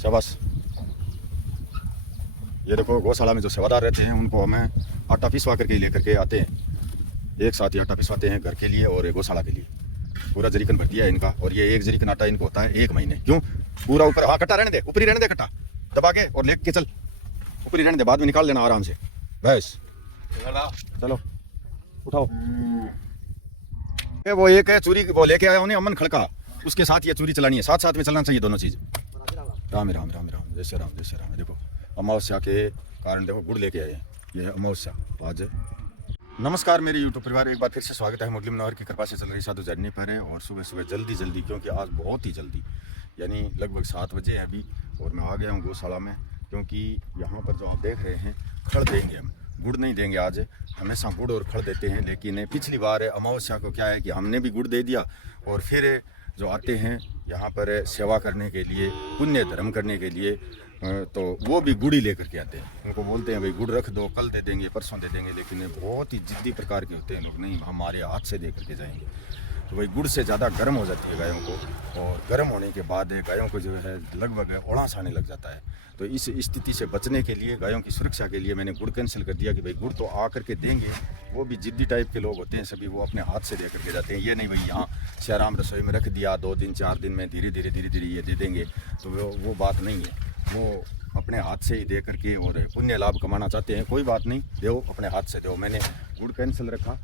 शाबाश। ये देखो गौशाला में जो सेवादार रहते हैं उनको हमें आटा पिसवा करके लेकर के आते हैं, एक साथ ही आटा पिसवाते हैं घर के लिए और गौशाला के लिए। पूरा जरीकन भर दिया है इनका, और ये एक जरीकन आटा इनको होता है 1 महीने। क्यों? पूरा ऊपर, हाँ कट्टा रहने दे, ऊपरी रहने दे, कट्टा दबा के और लेके चल, ऊपरी रहने दे, बाद में निकाल लेना आराम से। बस चलो उठाओ। वो एक है चूरी, वो लेके आया उन्हें अमन खड़का, उसके साथ ये चूरी चलानी है, साथ साथ में चलना चाहिए दोनों चीज। राम राम राम राम, जय श्री राम जय श्री राम। देखो अमावस्या के कारण देखो गुड़ लेके आए हैं, ये है अमावस्या आज। नमस्कार मेरे यूट्यूब परिवार, एक बार फिर से स्वागत है। मुरली मनोहर की कृपा से चल रही साधु जर्नी पर है, और सुबह सुबह जल्दी क्योंकि आज बहुत ही जल्दी यानी लगभग 7 बजे है अभी, और मैं आ गया हूँ गौशाला में। क्योंकि यहाँ पर जो आप देख रहे हैं खड़ देंगे हम, गुड़ नहीं देंगे आज। हमेशा गुड़ और खड़ देते हैं, लेकिन पिछली बार अमावस्या को क्या है कि हमने भी गुड़ दे दिया, और फिर जो आते हैं यहाँ पर सेवा करने के लिए, पुण्य धर्म करने के लिए, तो वो भी गुड़ ही लेकर के आते हैं। उनको बोलते हैं भाई गुड़ रख दो, कल दे देंगे, परसों दे देंगे, लेकिन बहुत ही जिद्दी प्रकार के होते हैं लोग, नहीं हमारे हाथ से दे करके जाएंगे। तो भाई गुड़ से ज़्यादा गर्म हो जाती है गायों को, और गर्म होने के बाद गायों को जो है लगभग ओढ़ास आने लग जाता है। तो इस स्थिति से बचने के लिए, गायों की सुरक्षा के लिए मैंने गुड़ कैंसिल कर दिया कि भाई गुड़ तो आ करके देंगे, वो भी जिद्दी टाइप के लोग होते हैं सभी, वो अपने हाथ से दे करके जाते हैं। ये नहीं भाई यहाँ श्याराम रसोई में रख दिया, 2 दिन 4 दिन में धीरे धीरे ये दे देंगे, तो वो बात नहीं है। वो अपने हाथ से ही दे करके और पुण्य लाभ कमाना चाहते हैं, कोई बात नहीं, दो अपने हाथ से दो। मैंने गुड़ कैंसिल रखा।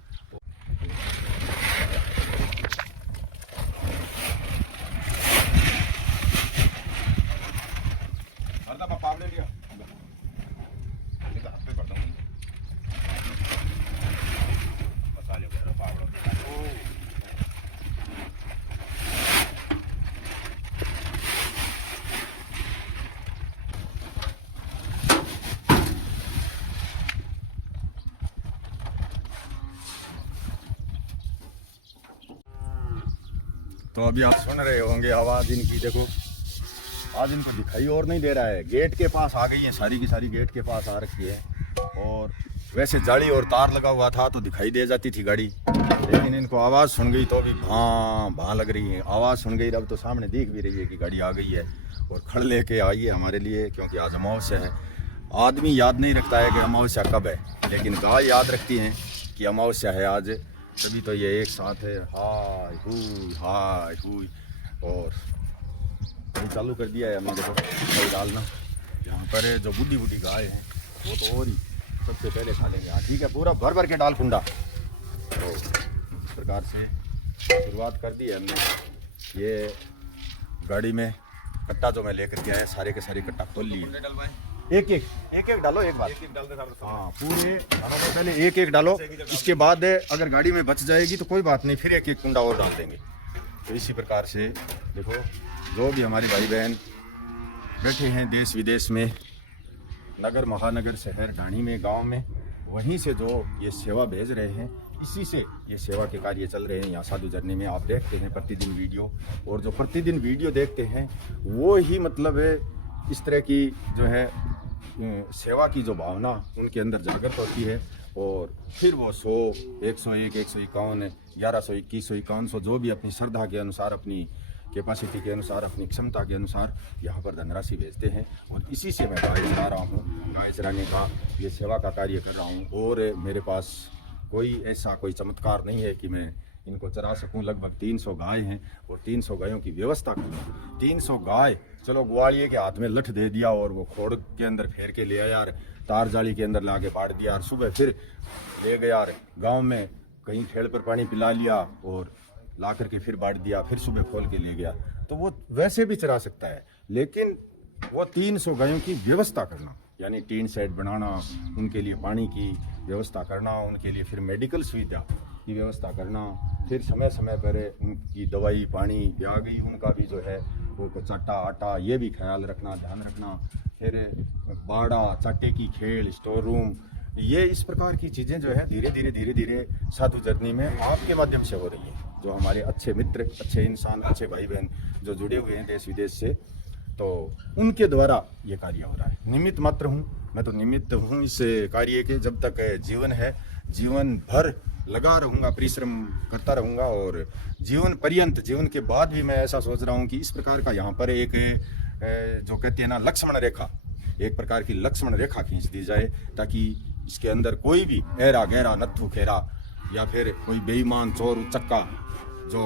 तो अभी आप सुन रहे होंगे आवाज़ इनकी, देखो आज इनको दिखाई और नहीं दे रहा है। गेट के पास आ गई है, सारी की सारी गेट के पास आ रखी है, और वैसे जाली और तार लगा हुआ था तो दिखाई दे जाती थी गाड़ी, लेकिन इनको आवाज़ सुन गई तो अभी भां लग रही है। आवाज़ सुन गई, अब तो सामने दिख भी रही है कि गाड़ी आ गई है, और खड़ लेके आई है हमारे लिए, क्योंकि आज अमावस्या है। आदमी याद नहीं रखता है कि अमावस्या कब है, लेकिन गाय याद रखती हैं कि अमावस्या है आज, तभी तो ये एक साथ है। हाय हुई और वही चालू कर दिया है हमने। देखो दही डालना, यहाँ पर जो बुढ़ी गाय है वो तो और ही सबसे पहले खा लेंगे। हाँ ठीक है, पूरा भर के डाल कुंडा। तो इस प्रकार से शुरुआत कर दी है हमने। ये गाड़ी में कट्टा जो मैं लेकर के आया, सारे के सारे कट्टा खोल लिए। एक एक डालो, एक बार हाँ, पूरे दानों को पहले एक डालो, इसके बाद अगर गाड़ी में बच जाएगी तो कोई बात नहीं, फिर एक कुंडा और डाल देंगे। तो इसी प्रकार से देखो, जो भी हमारे भाई बहन बैठे हैं देश विदेश में, नगर महानगर, शहर ढाणी में, गांव में, वहीं से जो ये सेवा भेज रहे हैं, इसी से ये सेवा के कार्य चल रहे हैं। यहाँ साधु जर्नी में आप देखते हैं प्रतिदिन वीडियो, और जो प्रतिदिन वीडियो देखते हैं वो ही मतलब इस तरह की जो है सेवा की जो भावना उनके अंदर जागृत होती है, और फिर वो 100, 101, 151, 1100, 2100, 5100 जो भी अपनी श्रद्धा के अनुसार, अपनी कैपेसिटी के अनुसार, अपनी क्षमता के अनुसार यहाँ पर धनराशि भेजते हैं। और इसी से मैं गाय चला रहा हूँ, गाय चराने का ये सेवा का कार्य कर रहा हूँ। और मेरे पास कोई चमत्कार नहीं है कि मैं इनको चरा सकूं। लगभग 300 गाय हैं, और 300 गायों की व्यवस्था करूँ। 300 गाय चलो ग्वालिये के हाथ में लठ दे दिया, और वो खोड़ के अंदर फेर के ले आया, तार जाली के अंदर ला के बांट दिया, और सुबह फिर ले गया गांव में कहीं खेड़ पर पानी पिला लिया, और ला करके फिर बांट दिया, फिर सुबह खोल के ले गया। तो वो वैसे भी चरा सकता है, लेकिन वो 300 गायों की व्यवस्था करना, यानी टीन सेट बनाना, उनके लिए पानी की व्यवस्था करना, उनके लिए फिर मेडिकल सुविधा की व्यवस्था करना, फिर समय समय पर उनकी दवाई पानी आ गई, उनका भी जो है वो चाटा आटा ये भी ख्याल रखना, ध्यान रखना, फिर बाड़ा, चाटे की खेल, स्टोर रूम, ये इस प्रकार की चीज़ें जो है धीरे धीरे साधु जर्नी में आपके माध्यम से हो रही है। जो हमारे अच्छे मित्र, अच्छे इंसान, अच्छे भाई बहन जो जुड़े हुए हैं देश विदेश से, तो उनके द्वारा ये कार्य हो रहा है। निमित्त मात्र हूँ, मैं तो निमित्त हूँ इस कार्य के। जब तक जीवन है, जीवन भर लगा रहूँगा, परिश्रम करता रहूँगा, और जीवन पर्यंत, जीवन के बाद भी मैं ऐसा सोच रहा हूँ कि इस प्रकार का यहाँ पर एक जो कहते हैं ना लक्ष्मण रेखा, एक प्रकार की लक्ष्मण रेखा खींच दी जाए, ताकि इसके अंदर कोई भी ऐरा गहरा नत्थु खेरा या फिर कोई बेईमान चोर उचक्का जो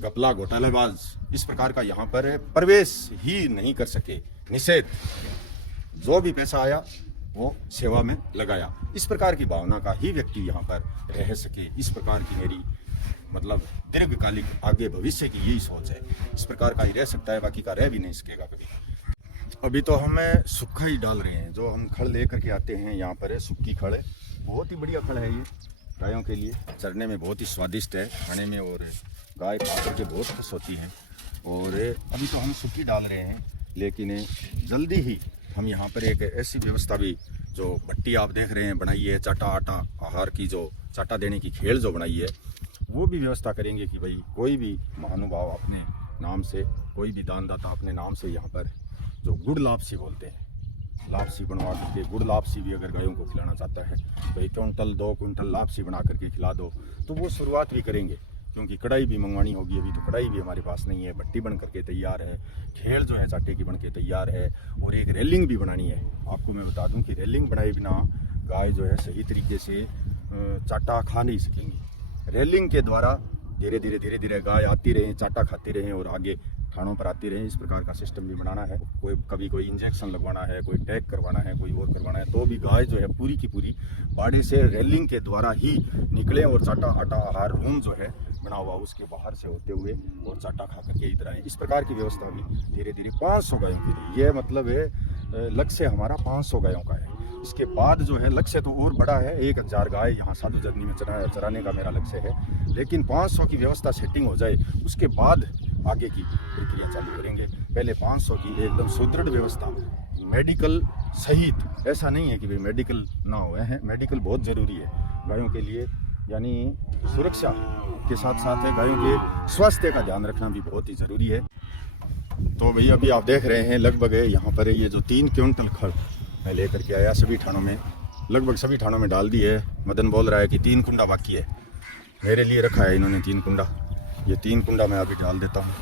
गपला घोटालेबाज इस प्रकार का यहाँ पर प्रवेश ही नहीं कर सके। निषेध, जो भी पैसा आया वो सेवा में लगाया, इस प्रकार की भावना का ही व्यक्ति यहाँ पर रह सके। इस प्रकार की मेरी मतलब दीर्घकालिक आगे भविष्य की यही सोच है। इस प्रकार का ही रह सकता है, बाकी का रह भी नहीं सकेगा कभी। अभी तो हमें सूखा ही डाल रहे हैं, जो हम खड़ लेकर के आते हैं यहाँ पर सूखी खड़ है, बहुत ही बढ़िया खड़ है ये गायों के लिए, चरने में बहुत ही स्वादिष्ट है खाने में, और गाय खा करके बहुत खुश होती है। और अभी तो हम सूखी डाल रहे हैं, लेकिन जल्दी ही हम यहाँ पर एक ऐसी व्यवस्था भी, जो भट्टी आप देख रहे हैं बनाई है, चाटा आटा आहार की जो चाटा देने की खेल जो बनाई है, वो भी व्यवस्था करेंगे कि भाई कोई भी महानुभाव अपने नाम से, कोई भी दानदाता अपने नाम से यहाँ पर जो गुड़ लापसी बोलते हैं, लापसी बनवा करके, गुड़ लापसी भी अगर गायों को खिलाना चाहता है, भाई क्विंटल 2 क्विंटल लापसी बना करके खिला दो, तो वो शुरुआत भी करेंगे। क्योंकि कढ़ाई भी मंगवानी होगी, अभी तो कढ़ाई भी हमारे पास नहीं है, भट्टी बन करके तैयार है, खेल जो है चाटे की बन के तैयार है, और एक रेलिंग भी बनानी है। आपको मैं बता दूं कि रेलिंग बनाए बिना गाय जो है सही तरीके से चाटा खा नहीं सकेंगी। रेलिंग के द्वारा धीरे धीरे गाय आती रहे, चाटा खाती रहे और आगे थानों पर आती रहे, इस प्रकार का सिस्टम भी बनाना है। कोई इंजेक्शन लगवाना है, कोई टैग करवाना है, कोई और करवाना है, तो भी गाय जो है पूरी की पूरी बाड़े से रेलिंग के द्वारा ही निकले और चाटा आटा आहार रूम जो है बना हुआ उसके बाहर से होते हुए और चाटा खा करके इधर आए। इस प्रकार की व्यवस्था भी धीरे धीरे 500 गायों के लिए, ये मतलब है लक्ष्य हमारा 500 गायों का है। इसके बाद जो है लक्ष्य तो और बड़ा है, 1000 गाय यहाँ साधु जर्नी में चराने का मेरा लक्ष्य है, लेकिन 500 की व्यवस्था सेटिंग हो जाए उसके बाद आगे की प्रक्रिया चालू करेंगे। पहले 500 की एकदम सुदृढ़ व्यवस्था, मेडिकल सहित। ऐसा नहीं है कि भाई मेडिकल ना हुए हैं, मेडिकल बहुत ज़रूरी है गायों के लिए, यानी सुरक्षा के साथ साथ है गायों के स्वास्थ्य का ध्यान रखना भी बहुत ही ज़रूरी है। तो भैया अभी आप देख रहे हैं लगभग यहाँ पर ये जो 3 क्विंटल खड़ मैं लेकर के आया, सभी थानों में, लगभग सभी थानों में डाल दी है। मदन बोल रहा है कि 3 कुंडा बाकी है, मेरे लिए रखा है इन्होंने 3 कुंडा। ये 3 कुंडा मैं अभी डाल देता हूँ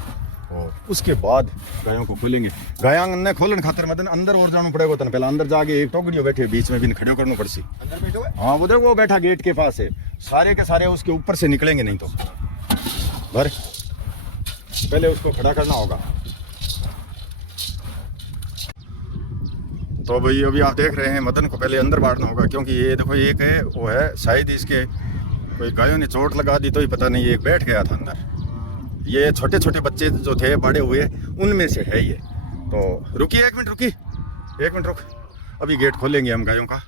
और उसके बाद गायों को खोलेंगे। गायां ने खोलन खातर मदन अंदर और जाना पड़ेगा, तो पहले अंदर जाके एक टोकरियो बैठे बीच में भी खड़े करना पड़सी। हाँ उधर वो बैठा गेट के पास है, सारे के सारे उसके ऊपर से निकलेंगे नहीं तो भर, पहले उसको खड़ा करना होगा। तो भाई अभी आप देख रहे हैं मदन को पहले अंदर बांटना होगा, क्योंकि ये देखो एक है वो है शायद इसके कोई गायों ने चोट लगा दी तो ही पता नहीं, एक बैठ गया था अंदर। ये छोटे छोटे बच्चे जो थे बड़े हुए उनमें से है ये। तो रुकिए 1 मिनट, रुकी 1 मिनट रुक, अभी गेट खोलेंगे हम गायों का।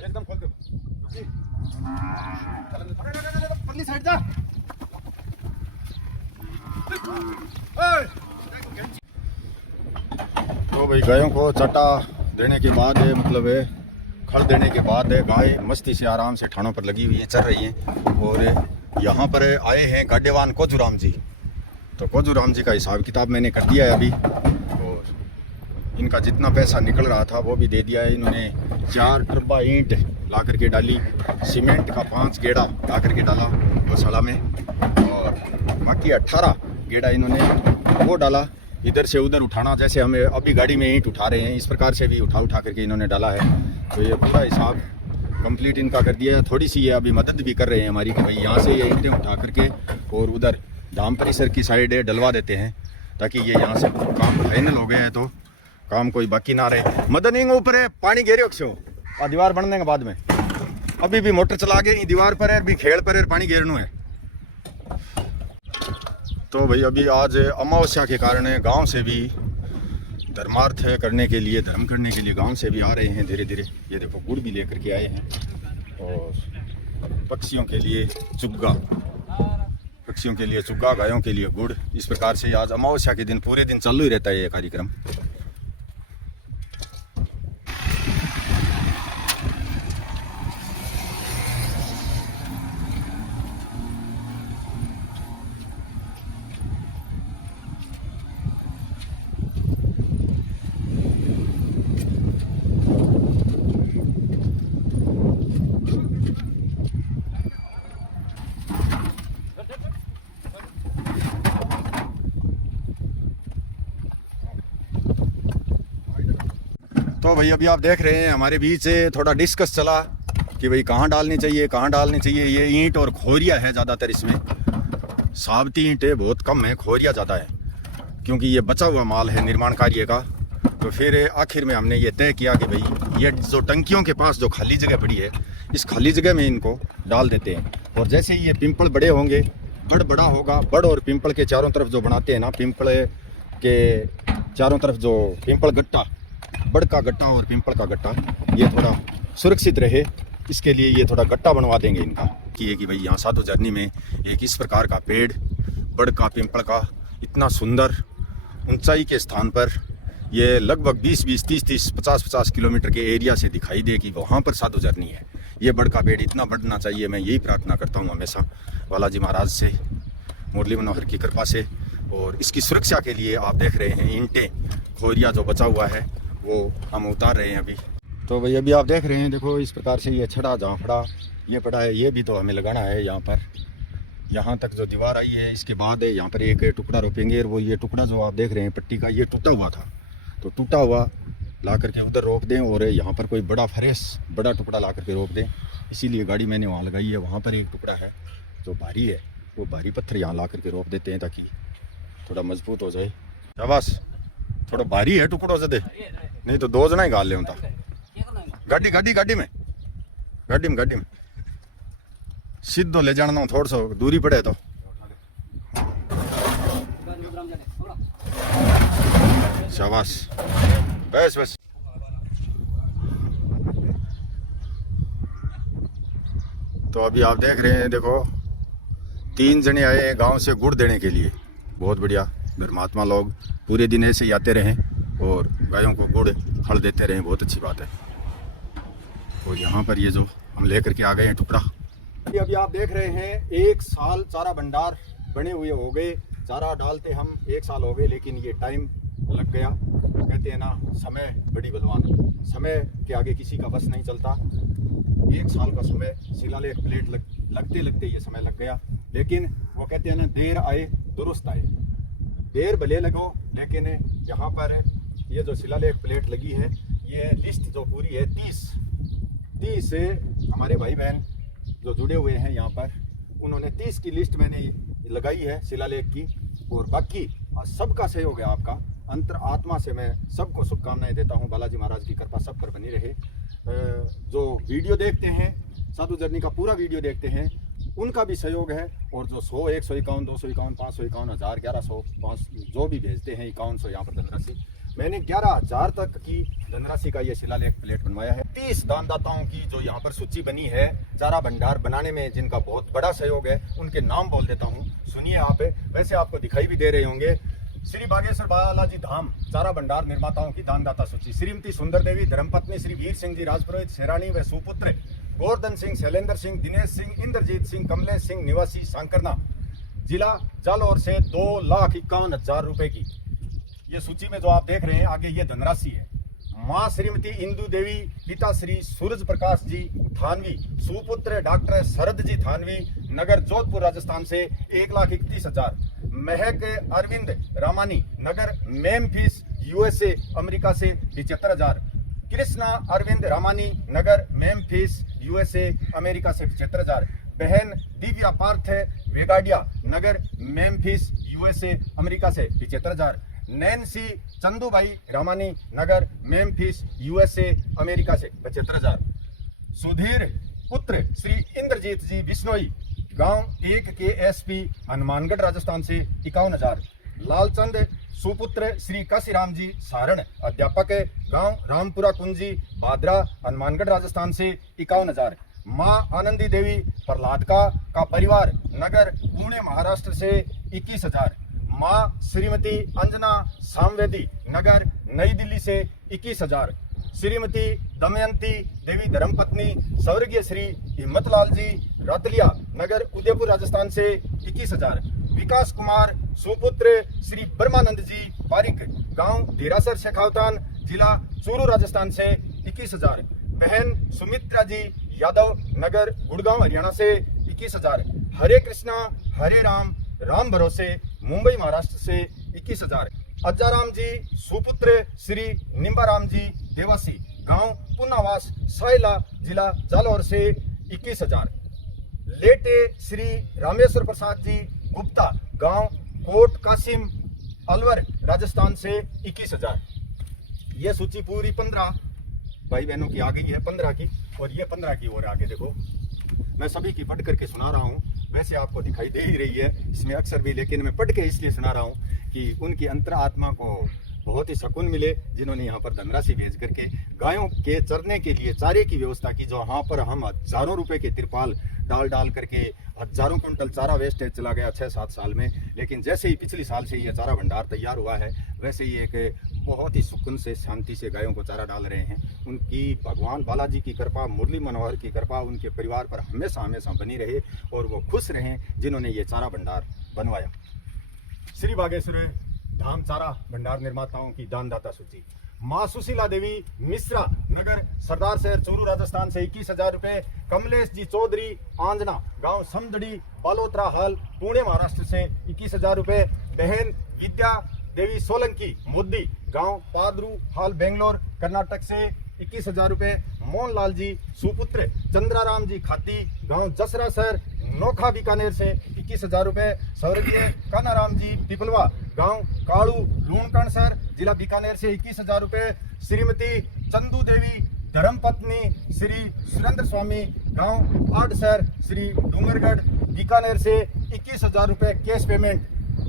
एकदम खोल दो, पतली साइड जा। तो भाई गायों को चाटा देने के बाद मतलब खल देने के बाद गाय मस्ती से आराम से ठाणों पर लगी हुई है, चल रही हैं। और यहाँ पर आए हैं गाडेवान कोजूराम जी, तो कोजूराम जी का हिसाब किताब मैंने कर दिया है अभी, और इनका जितना पैसा निकल रहा था वो भी दे दिया है। इन्होंने 4 टर्बा ईंट ला करके डाली, सीमेंट का 5 गेड़ा ला करके डाला गौशाला में, और बाकी 18 गेड़ा इन्होंने वो डाला इधर से उधर उठाना, जैसे हमें अभी गाड़ी में ईंट उठा रहे हैं इस प्रकार से भी उठा करके इन्होंने डाला है। तो ये पूरा हिसाब कंप्लीट इनका कर दिया है। थोड़ी सी ये अभी मदद भी कर रहे हैं हमारी कि भाई यहाँ से ये ईंटें उठा करके और उधर धाम परिसर की साइड डलवा देते हैं, ताकि ये यहाँ से काम फाइनल हो गया है तो काम कोई बाकी ना रहे। मदन इंग ऊपर है पानी घेरे और दीवार बनने के बाद में अभी भी मोटर चला के दीवार पर है, अभी खेल पर है, पानी घेरनू है। तो भाई अभी आज अमावस्या के कारण गांव से भी धर्मार्थ करने के लिए, धर्म करने के लिए गांव से भी आ रहे हैं धीरे धीरे। ये देखो गुड़ भी लेकर के आए हैं, और पक्षियों के लिए चुग्गा, पक्षियों के लिए चुग्गा, गायों के लिए गुड़। इस प्रकार से आज अमावस्या के दिन पूरे दिन चालू ही रहता है ये कार्यक्रम। तो भाई अभी आप देख रहे हैं हमारे बीच से थोड़ा डिस्कस चला कि भाई कहाँ डालनी चाहिए, कहाँ डालनी चाहिए। ये ईंट और खोरिया है ज़्यादातर, इसमें साबती ईंटें बहुत कम है, खोरिया ज़्यादा है, क्योंकि ये बचा हुआ माल है निर्माण कार्य का। तो फिर आखिर में हमने ये तय किया कि भाई ये जो टंकियों के पास जो खाली जगह पड़ी है, इस खाली जगह में इनको डाल देते हैं। और जैसे ही ये पिंपल बड़े होंगे, बड़ा होगा, बड़ और पिंपल के चारों तरफ जो बनाते हैं ना, पिंपल के चारों तरफ जो पिंपल गट्टा, बड़ का गट्टा और पिंपल का गट्टा, ये थोड़ा सुरक्षित रहे, इसके लिए ये थोड़ा गट्टा बनवा देंगे इनका। कि भाई यहाँ साधु झरनी में एक इस प्रकार का पेड़, बड़ का पिंपल का, इतना सुंदर ऊंचाई के स्थान पर, ये लगभग 20-20, 30-30, 50-50 किलोमीटर के एरिया से दिखाई दे कि वहाँ पर साधु झरनी है। ये बड़ का पेड़ इतना बढ़ना चाहिए, मैं यही प्रार्थना करता हूँ हमेशा बालाजी महाराज से, मुरली मनोहर की कृपा से। और इसकी सुरक्षा के लिए आप देख रहे हैं ईंटें, खोरिया जो बचा हुआ है वो हम उतार रहे हैं अभी। तो भाई अभी आप देख रहे हैं, देखो इस प्रकार से ये छड़ा जाफड़ा ये पड़ा है, ये भी तो हमें लगाना है यहाँ पर। यहाँ तक जो दीवार आई है, इसके बाद यहाँ पर एक टुकड़ा रोपेंगे, और वो ये टुकड़ा जो आप देख रहे हैं पट्टी का, ये टूटा हुआ था, तो टूटा हुआ ला करके उधर रोक दें, और यहाँ पर कोई बड़ा फ्रेश बड़ा टुकड़ा ला करके रोक दें। इसीलिए गाड़ी मैंने वहाँ लगाई है। वहाँ पर एक टुकड़ा है जो भारी है, वो भारी पत्थर यहाँ ला करके रोक देते हैं ताकि थोड़ा मजबूत हो जाए। शाबाश, थोड़ा भारी है टुकड़ों से दे, नहीं तो 2 जना ही गाल ले होता। गाड़ी में सीधो ले जाना, थोड़ा सा दूरी पड़े तो। शाबाश, बस। तो अभी आप देख रहे हैं, देखो 3 जने आए हैं गांव से गुड़ देने के लिए। बहुत बढ़िया, धर्मात्मा लोग पूरे दिन ऐसे ही आते रहें और गायों को गुड़ हल देते रहें, बहुत अच्छी बात है। और यहाँ पर ये जो हम लेकर के आ गए हैं टुकड़ा, अभी आप देख रहे हैं 1 साल चारा भंडार बने हुए हो गए। चारा डालते हम 1 साल हो गए, लेकिन ये टाइम लग गया। कहते हैं ना, समय बड़ी बलवान, समय के आगे किसी का बस नहीं चलता। 1 साल का समय, शिलालेख प्लेट लगते ये समय लग गया। लेकिन वो कहते हैं ना, देर आए दुरुस्त आए। देर भले लगो, लेकिन यहाँ पर ये जो शिलालेख प्लेट लगी है, ये लिस्ट जो पूरी है 30 से हमारे भाई बहन जो जुड़े हुए हैं यहाँ पर, उन्होंने 30 की लिस्ट मैंने लगाई है शिलालेख की। और बाकी सबका सहयोग है आपका। अंतर आत्मा से मैं सबको शुभकामनाएं देता हूँ। बालाजी महाराज की कृपा सब पर बनी रहे। जो वीडियो देखते हैं, साधु झरनी का पूरा वीडियो देखते हैं, उनका भी सहयोग है। और जो 100, 151, 251, 551, 1000, 1100, 5 जो भी भेजते हैं 5100 यहाँ पर धनराशि, मैंने 11,000 तक की धनराशि का ये शिलालेख प्लेट बनवाया है। 30 दानदाताओं की जो यहाँ पर सूची बनी है चारा भंडार बनाने में, जिनका बहुत बड़ा सहयोग है, उनके नाम बोल देता हूँ, सुनिए आप। वैसे आपको दिखाई भी दे रहे होंगे। श्री बागेश्वर बालाजी धाम चारा भंडार निर्माताओं की दानदाता सूची: श्रीमती सुंदर देवी, धर्मपत्नी श्री वीर सिंह जी राजपुरोहित शेरानी व सुपुत्र गोवर्धन सिंह, शैलेंद्र सिंह, दिनेश सिंह, इंद्रजीत सिंह, कमलेश सिंह, निवासी सांकरना, जिला जालौर से 2,51,000 रुपए की ये सूची में जो आप देख रहे हैं आगे, ये धनराशि है। माँ श्रीमती इंदू देवी, पिता श्री सूरज प्रकाश जी थानवी, सुपुत्र डॉक्टर शरद जी थानवी, नगर जोधपुर राजस्थान से 1,31,000। महक अरविंद रामानी, नगर मेम्फिस यूएसए अमेरिका से 75,000। कृष्णा अरविंद रामानी, नगर मेम्फिस यूएसए अमेरिका से 75,000। बहन दिव्या पार्थ वेगाडिया, नगर मेम्फिस यूएसए अमेरिका से 75,000। नैन्सी चंदूबाई रामानी, नगर मेम्फिस यूएसए अमेरिका से 75,000। सुधीर पुत्र श्री इंद्रजीत जी बिश्नोई, गांव 1 के एसपी हनुमानगढ़ राजस्थान से 51,000। लालचंद सुपुत्र श्री काशीराम जी सारण, अध्यापक, गांव रामपुरा कुंजी भादरा हनुमानगढ़ राजस्थान से 51,000। माँ आनंदी देवी प्रहलाद का परिवार, नगर पुणे महाराष्ट्र से 21,000। माँ श्रीमती अंजना सामवेदी, नगर नई दिल्ली से 21,000। श्रीमती दमयंती देवी धर्मपत्नी स्वर्गीय श्री हिम्मतलाल जी रतलिया, नगर उदयपुर राजस्थान से 21,000। विकास कुमार सुपुत्र श्री ब्रह्मानंद जी पारिक, गांव धीरासर शेखावतान, जिला चूरू राजस्थान से 21,000। बहन सुमित्रा जी यादव, नगर गुड़गांव हरियाणा से 21,000। हरे कृष्णा हरे राम, राम भरोसे, मुंबई महाराष्ट्र से 21,000। अज्जाराम जी सुपुत्र श्री निम्बाराम जी देवासी गांव पुनावास साइला जिला जालौर से 21,000। लेटे श्री रामेश्वर प्रसाद जी गुप्ता गांव कोट कासिम अलवर राजस्थान से 21,000। ये सूची पूरी 15 भाई बहनों की आ गई है, 15 की, और ये 15 की और आगे देखो। मैं सभी की पढ़ करके सुना रहा हूँ, वैसे आपको दिखाई दे ही रही है इसमें अक्सर भी, लेकिन मैं पढ़ के इसलिए सुना रहा हूँ कि उनकी अंतरात्मा को बहुत ही सुकून मिले, जिन्होंने यहाँ पर धनराशि भेज करके गायों के चरने के लिए चारे की व्यवस्था की। जो यहाँ पर हम हजारों रुपए के तिरपाल डाल करके हजारों कुंटल चारा वेस्टेज चला गया 6-7 साल में, लेकिन जैसे ही पिछले साल से ये चारा भंडार तैयार हुआ है, वैसे ही एक बहुत ही सुकून से शांति से गायों को चारा डाल रहे हैं। उनकी भगवान बालाजी की कृपा, मुरली मनोहर की कृपा उनके परिवार पर हमेशा हमेशा बनी रहे और वो खुश रहें जिन्होंने ये चारा भंडार बनवाया। श्री बागेश्वर धाम चारा भंडार निर्माताओं की दानदाता सूची। माँ सुशीला देवी मिश्रा नगर सरदार शहर चूरू राजस्थान से 21,000 रुपए। कमलेश जी चौधरी आंजना गांव समदड़ी बालोतरा हाल पुणे महाराष्ट्र से 21,000 रुपए। बहन विद्या देवी सोलंकी मोदी गांव पादरू हाल बेंगलोर कर्नाटक से 21,000 रुपए। मोहनलाल जी सुपुत्र चंद्राराम जी खाती गांव जसरा शहर नोखा बीकानेर से 21,000 रुपए। स्वर्गीय कानाराम जी पिपलवा गांव काड़ू लूणकण शहर जिला बीकानेर से 21,000 रुपए। श्रीमती चंदू देवी धर्मपत्नी श्री सुरेंद्र स्वामी गांव आडसर श्री डूंगरगढ़ बीकानेर से 21,000 रुपए कैश पेमेंट।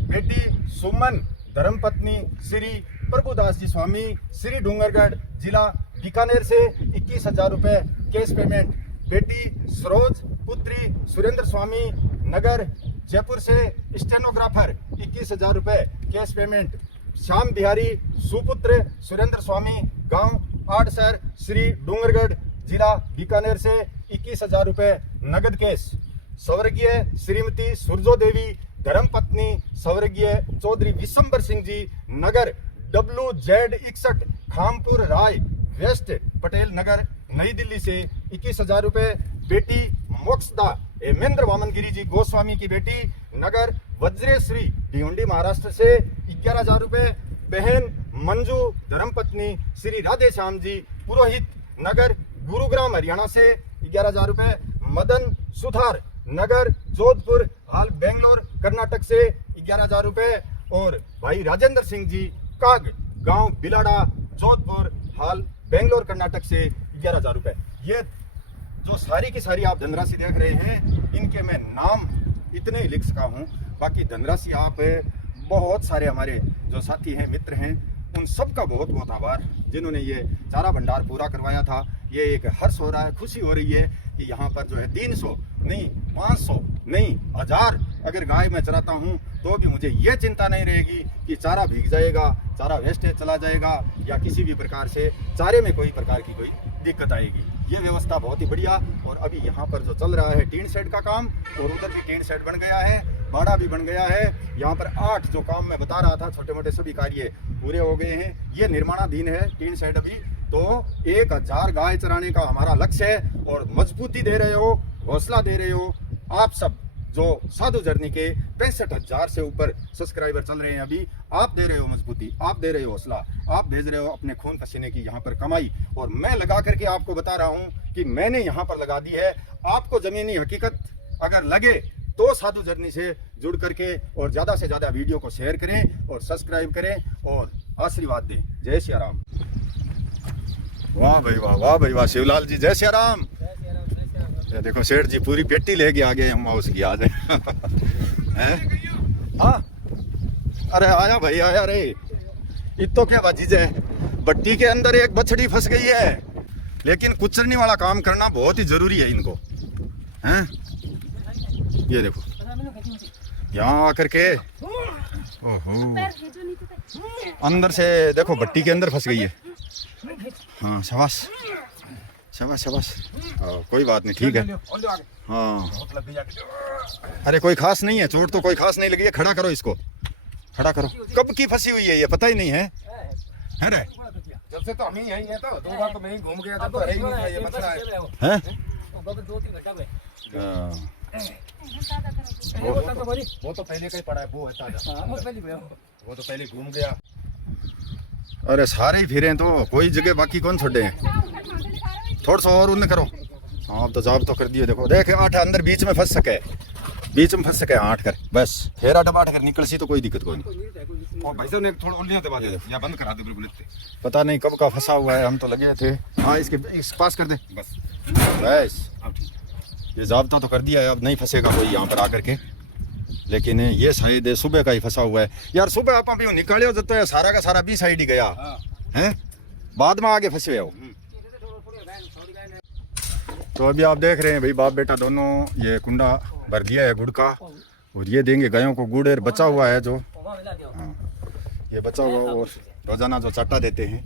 बेटी सुमन धर्मपत्नी श्री प्रभुदास जी स्वामी श्री डूंगरगढ़ जिला बीकानेर से 21,000 रुपए कैश पेमेंट। बेटी सरोज पुत्री सुरेंद्र स्वामी नगर जयपुर से स्टेनोग्राफर 21,000 रुपए कैश पेमेंट। श्याम बिहारी सुपुत्र सुरेंद्र स्वामी गांव आडसर श्री डूंगरगढ़ जिला बीकानेर से 21,000 रुपए नगद कैश। स्वर्गीय श्रीमती सुरजो देवी धर्मपत्नी स्वर्गीय चौधरी विशंबर सिंह जी नगर WZ61 खामपुर राय वेस्ट पटेल नगर नई दिल्ली से 21,000 रुपए। बेटी मोक्षदा हेमेंद्र वामनगिरी जी गोस्वामी की बेटी नगर वज्रेश्वरी भिवंडी महाराष्ट्र से 11,000 रुपए। बहन मंजू धर्मपत्नी श्री राधे श्याम जी पुरोहित नगर गुरुग्राम हरियाणा से 11,000 रुपए। मदन सुथार नगर जोधपुर हाल बेंगलोर कर्नाटक से 11,000 रुपए। और भाई राजेंद्र सिंह जी काग गांव बिलाड़ा जोधपुर हाल बेंगलोर कर्नाटक से 11,000 रुपए। ये जो सारी की सारी आप धनराशि देख रहे हैं, इनके मैं नाम इतने ही लिख सका हूँ। बाकी धनराशि आप बहुत सारे हमारे जो साथी हैं मित्र हैं, उन सब का बहुत बहुत आभार जिन्होंने ये चारा भंडार पूरा करवाया था। ये एक हर्ष हो रहा है, खुशी हो रही है कि यहाँ पर जो है 300 नहीं 500 नहीं 1000 अगर गाय मैं चराता हूँ तो भी मुझे ये चिंता नहीं रहेगी कि चारा भीग जाएगा, चारा वेस्टेज चला जाएगा या किसी भी प्रकार से चारे में कोई प्रकार की कोई दिक्कत आएगी। ये व्यवस्था बहुत ही बढ़िया। और अभी यहाँ पर जो चल रहा है टीन शेड का काम, और उधर भी टीन शेड बन गया है, बाड़ा भी बन गया है। यहाँ पर 8 जो काम मैं बता रहा था छोटे मोटे सभी कार्य पूरे हो गए हैं। ये निर्माणाधीन है टीन शेड अभी। तो 1,000 गाय चराने का हमारा लक्ष्य है और मजबूती दे रहे हो, हौसला दे रहे हो आप सब जो साधु जर्नी के 65,000 से ऊपर सब्सक्राइबर चल रहे हैं। अभी आप दे रहे हो मजबूती, आप दे रहे हो हौसला, आप भेज रहे हो अपने खून पसीने की यहाँ पर कमाई, और मैं लगा करके आपको बता रहा हूँ कि मैंने यहाँ पर लगा दी है। आपको जमीनी हकीकत अगर लगे तो साधु जर्नी से जुड़ करके और ज़्यादा से ज़्यादा वीडियो को शेयर करें और सब्सक्राइब करें और आशीर्वाद दें। जय श्री राम। वाह भाई वाह, वाह भाई वाह। शिवलाल जी जय श्री राम। ये देखो सेठ जी पूरी पेटी लेके आ गए हम उसकी आज हैं। हाँ अरे आया भाई आया रे। इतो क्या बाजी जय, बट्टी के अंदर एक बछड़ी फंस गई है, लेकिन कुचरने वाला काम करना बहुत ही जरूरी है इनको हैं। ये देखो यहाँ आकर के ओहो अंदर से देखो बट्टी के अंदर फंस गई है। हाँ शाबाश शाबाश शाबाश। कोई बात नहीं ठीक है। हाँ अरे कोई खास नहीं है, चोट तो कोई खास नहीं लगी है। खड़ा करो इसको, खड़ा करो। कब की फंसी हुई है ये पता ही नहीं है रे। जब से तो हम ही यहीं हैं, तो 2 बार तो मैं ही घूम गया था, तो रही नहीं था ये मसला है। वो तो पहले का ही पड़ा है, वो है ताजा। वो तो पहले घूम गया। अरे सारे ही फिरे तो कोई जगह बाकी कौन छोड़े हैं। थोड़ा सा और उन्हें करो। हाँ अब तो जाब तो कर दिए। देखो देख 8 अंदर बीच में फंस सके, बीच में फंस सके 8 कर बस फेरा डबा कर निकल सी तो कोई दिक्कत कोई नहीं। और भाई साहब ने थोड़ा उल्लियां दबा दे या बंद करा दे बिल्कुल इतने। पता नहीं कब का फंसा हुआ है, हम तो लगे थे। हाँ इस पास कर दे बस बस। अब ठीक। ये जाब्ता तो कर दिया है, अब नहीं फंसेगा कोई यहाँ पर आकर के। लेकिन ये शायद सुबह का ही फंसा हुआ है यार। सुबह आप भी निकाले जब तो ये सारा का सारा बी साइड ही गया है, बाद में आगे फंसे हुए हो। तो अभी आप देख रहे हैं भाई बाप बेटा दोनों ये कुंडा भर दिया है गुड़ का, और ये देंगे गायों को गुड़। और बचा हुआ है जो, हाँ ये बचा हुआ और रोजाना जो चाटा देते हैं।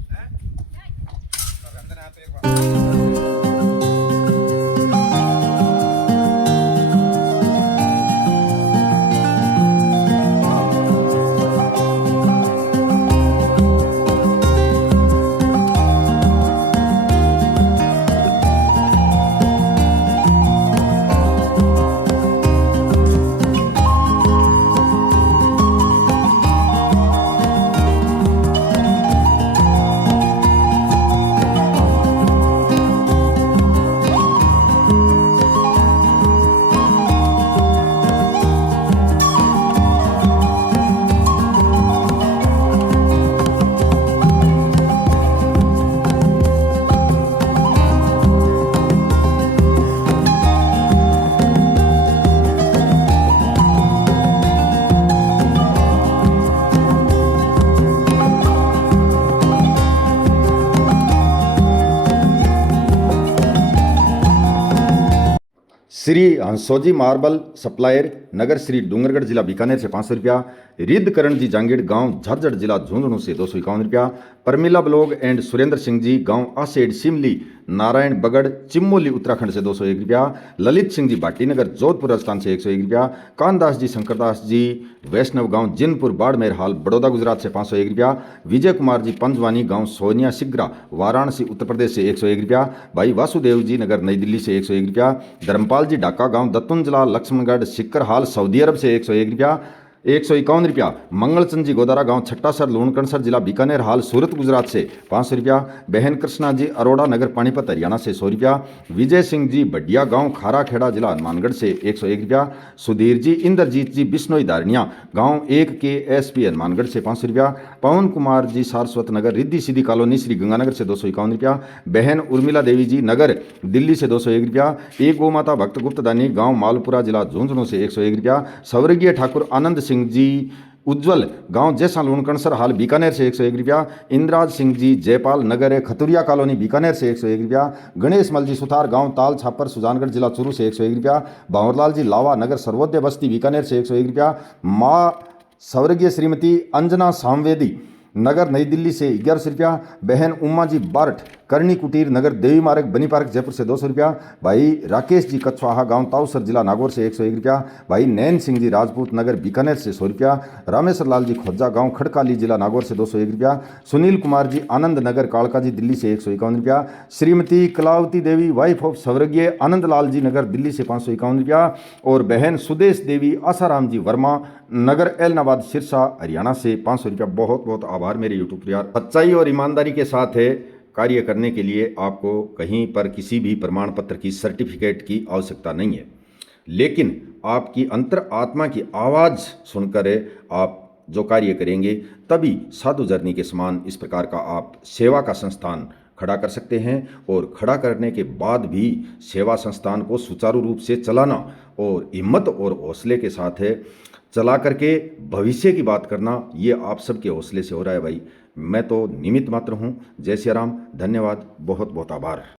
श्री हंसोजी मार्बल सप्लायर नगर श्री डूंगरगढ़ जिला बीकानेर से 500 रुपया। रिद्ध करण जी जांगीड़ गांव झारझड़ जिला झुंझुनू से 251 रुपया। परमिला ब्लॉग एंड सुरेंद्र सिंह जी गांव आसेड सिमली नारायण बगड़ चिमोली उत्तराखंड से 201 रुपया। ललित सिंह जी भाटीनगर जोधपुर राजस्थान से 101 रुपया। कानदास जी शंकरदास जी वैष्णव गांव जिनपुर बाड़मेर हाल बड़ौदा गुजरात से 501 रुपया। विजय कुमार जी पंजवानी गांव सोनिया सिग्रा वाराणसी उत्तर प्रदेश से 101 रुपया। भाई वासुदेव जी नगर नई दिल्ली से 101 रुपया। धर्मपाल जी ढाका गांव दत्तुंजला लक्ष्मणगढ़ सिक्कर हाल सऊदी अरब से 101 रुपया। 151 रुपया। मंगलचंद जी गोदारा गांव छट्टासर लूणकणसर जिला बीकानेर हाल सूरत गुजरात से 500 रुपया। बहन कृष्णा जी अरोड़ा नगर पानीपत हरियाणा से 100 रुपया। विजय सिंह जी बढ़िया गांव खारा खेड़ा जिला हनुमानगढ़ से 101 रुपया। सुधीर जी इंद्रजीत जी बिश्नोई दारनिया गांव 1 के एसपी हनुमानगढ़ से 500 रुपया। पवन कुमार जी सारस्वत नगर रिद्धि सीधी कॉलोनी श्री गंगानगर से 251 रुपया। बहन उर्मिला देवी जी नगर दिल्ली से 201 रुपया। एक गौ माता भक्त गुप्तदानी गांव मालपुरा जिला झुंझुनू से 101 रुपया। स्वर्गीय ठाकुर आनंद सिंह जी उज्जवल गांव जैसा लूणकणसर हाल बीकानेर से 101 रुपया। इंद्राज सिंह जी जयपाल नगर खतुरिया कॉलोनी बीकानेर से 101 रुपया। गणेश मल जी सुथार गांव ताल छापर सुजानगढ़ जिला चूरू से 101 रुपया। भंवरलाल जी लावा नगर सर्वोदय बस्ती बीकानेर से 101 रुपया। माँ स्वर्गीय श्रीमती अंजना सामवेदी नगर नई दिल्ली से 1100 रुपया। बहन उमा जी बार्ट करनी कुटीर नगर देवी मार्ग बनी पार्क जयपुर से 200 रुपया। भाई राकेश जी कछवाहा गांव ताऊसर जिला नागौर से 101 रुपया। भाई नैन सिंह जी राजपूत नगर बीकानेर से 100 रुपया। रामेश्वर लाल जी खोजा गांव खड़काली जिला नागौर से 201 रुपया। सुनील कुमार जी आनंद नगर कालका जी दिल्ली से 151 रुपया। श्रीमती कलावती देवी वाइफ ऑफ स्वर्गीय आनंद लाल जी नगर दिल्ली से 551 रुपया। और बहन सुदेश देवी आसाराम जी वर्मा नगर एलनाबाद सिरसा हरियाणा से 500 रुपया। बहुत बहुत आभार मेरे यूट्यूब परिवार। सच्चाई और ईमानदारी के साथ है कार्य करने के लिए आपको कहीं पर किसी भी प्रमाण पत्र की सर्टिफिकेट की आवश्यकता नहीं है, लेकिन आपकी अंतर आत्मा की आवाज़ सुनकर आप जो कार्य करेंगे तभी साधु जर्नी के समान इस प्रकार का आप सेवा का संस्थान खड़ा कर सकते हैं। और खड़ा करने के बाद भी सेवा संस्थान को सुचारू रूप से चलाना और हिम्मत और हौसले के साथ है चला करके भविष्य की बात करना, ये आप सबके हौसले से हो रहा है भाई। मैं तो निमित्त मात्र हूँ। जय श्री राम, धन्यवाद, बहुत बहुत आभार।